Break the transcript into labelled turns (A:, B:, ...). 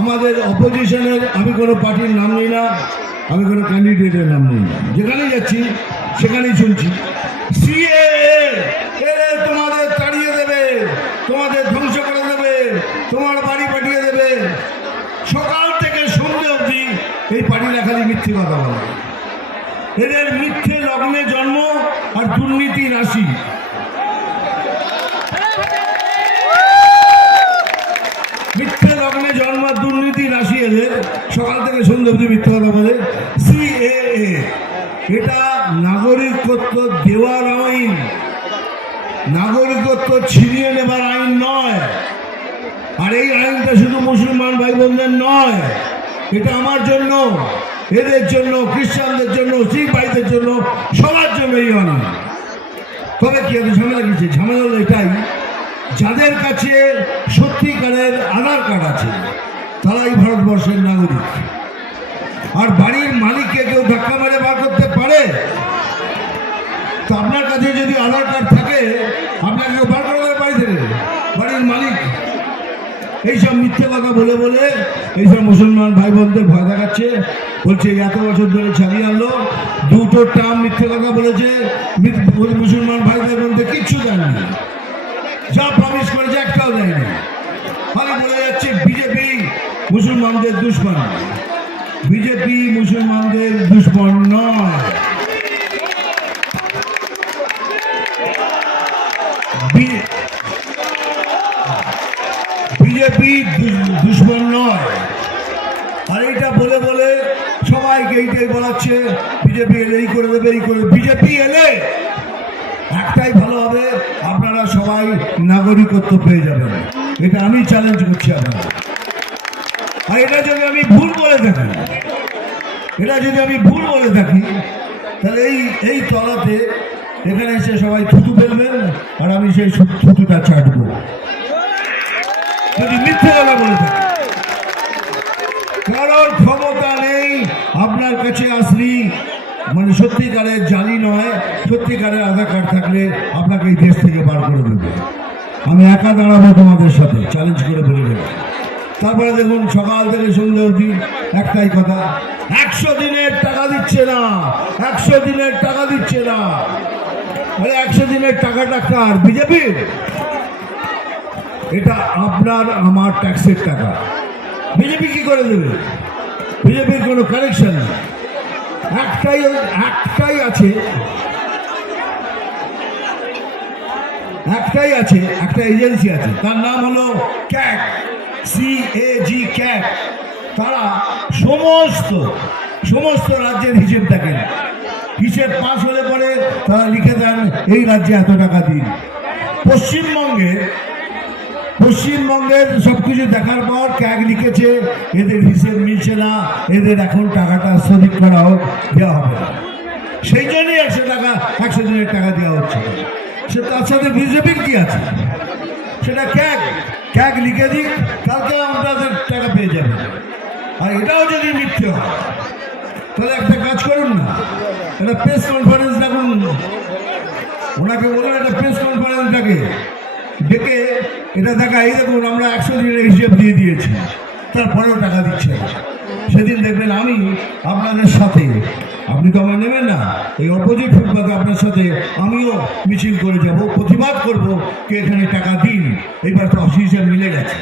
A: আমাদের অপোজিশনের আমি কোনো পার্টির নাম নিই না, আমি কোনো ক্যান্ডিডেটের নাম নিই না। যেখানেই যাচ্ছি, সেখানেই শুনছি সিএ তোমাদের তাড়িয়ে দেবে, তোমাদের ধ্বংস করে দেবে, তোমার বাড়ি পাঠিয়ে দেবে। সকাল থেকে সন্ধ্যে অবধি এই পার্টিরা খালি মিথ্যে কথা বলে। এদের মিথ্যে লগ্নে জন্ম আর দুর্নীতি রাশি মিথ্যে লগ্নে জন্ম দুর্নীতি রাশি এদের সকাল থেকে সন্ধ্যে অবধি মিথ্যে কথা সিএএ, এটা নাগরিকত্ব দেওয়ার আইন। নাগরিকত্ব ছিনিয়ে নেবার আইন নয়। আর এই আইনটা শুধু মুসলমান ভাই বোনদের নয়, এটা আমার জন্য, এদের জন্য, খ্রিস্টানদের জন্য, শিখ ভাইদের জন্য, সবার জন্য এই তবে কি একটা ঝামেলা কিছু ঝামেলা হলো এটাই যাদের কাছে সত্যিকারের আধার কার্ড আছে, তারাই ভারতবর্ষের নাগরিক। আর বাড়ির মালিককে কেউ ধাক্কা মেরে বার করতে পারে? তো আপনার কাছে যদি আধার কার্ড থাকে, আপনাকে কেউ বার করে দেবে বাড়ি থেকে? বাড়ির মালিক। এইসব মিথ্যে কথা বলে বলে এইসব মুসলমান ভাই বোনদের ভয় দেখাচ্ছে। বলছে, এত বছর ধরে চালিয়ে আনলো। দুটো টার্ম মিথ্যে কথা বলেছে। মুসলমান ভাই বোনদের কিচ্ছু দেয়নি যা প্রমিস করেছে একটাও দেয়নি। খালি বলে যাচ্ছে বিজেপি মুসলমানদের দুশ্মন। বিজেপি মুসলমানদের দুশ্মন নয়। বিজেপি দুশ্মন নয়। আর এইটা বলে বলে সবাইকে এইটাই বলাচ্ছে, বিজেপি এলে এই করে দেবে, এই করে বিজেপি এলে একটাই ভালো হবে, আপনারা সবাই নাগরিকত্ব পেয়ে যাবেন। এটা আমি চ্যালেঞ্জ করছি আপনারা আর এটা যদি আমি ভুল বলে থাকি, এটা যদি আমি ভুল বলে থাকি, তাহলে এই এই তলাতে এখানে এসে সবাই থুতু ফেলবেন, আর আমি সেই থুতুটা চাটবো যদি মিথ্যে কথা বলে থাকি। কারোর ক্ষমতা নেই, আপনার কাছে আসলি মানে সত্যিকারের জালি নয় সত্যিকারের আধার কার্ড থাকলে আপনাকে এই দেশ থেকে বার করে দেবে। আমি একা দাঁড়াবো তোমাদের সাথে চ্যালেঞ্জ করে বলে দেবো। তারপরে দেখুন, সকাল থেকে সন্ধ্যে অবধি একটাই কথা, একশো দিনের টাকা দিচ্ছে না, একশো দিনের টাকা দিচ্ছে না। আরে একশো দিনের টাকাটা কার? বিজেপির? এটা আপনার, আমার ট্যাক্সের টাকা। বিজেপি কি করে দেবে? বিজেপির কোনো কানেকশন নেই। একটাই একটাই আছে একটাই আছে একটা এজেন্সি আছে। তার নাম হলো ক্যাক সি এ জি ক্যাক তারা সমস্ত সমস্ত রাজ্যের হিসেব দেখেন। হিসেব পাস হলে পরে তারা লিখে দেন, এই রাজ্যে এত টাকা দিন। পশ্চিমবঙ্গে, পশ্চিমবঙ্গের সব কিছু দেখার পর ক্যাগ লিখেছে, এদের হিসেব মিলছে না, এদের এখন টাকাটা স্থগিত করা হোক, দেওয়া হবে সেই জন্যই একশো টাকা, একশো দিনের টাকা দেওয়া হচ্ছে। সে তার সাথে বিজেপির কি আছে? সেটা ক্যাগ ক্যাগ লিখে দিক, কালকে আমাদের টাকা পেয়ে যাবে। আর এটাও যদি মিথ্যে হয়, তাহলে একটা কাজ করুন না। একটা প্রেস কনফারেন্স ডাকুন ওনাকে বলুন একটা প্রেস কনফারেন্স ডাকে ডেকে এটা দেখা এই দেখুন আমরা একশো দিনের হিসেব দিয়ে দিয়েছি। তারপরেও টাকা দিচ্ছে সেদিন দেখবেন আমি আপনাদের সাথে আপনি তো আমার নেবেন না। এই অপোজিট ফুটপাতে আপনার সাথে আমিও মিছিল করে যাব, প্রতিবাদ করব, কে এখানে টাকা দিন। এইবার তো অসিজন মিলে গেছে।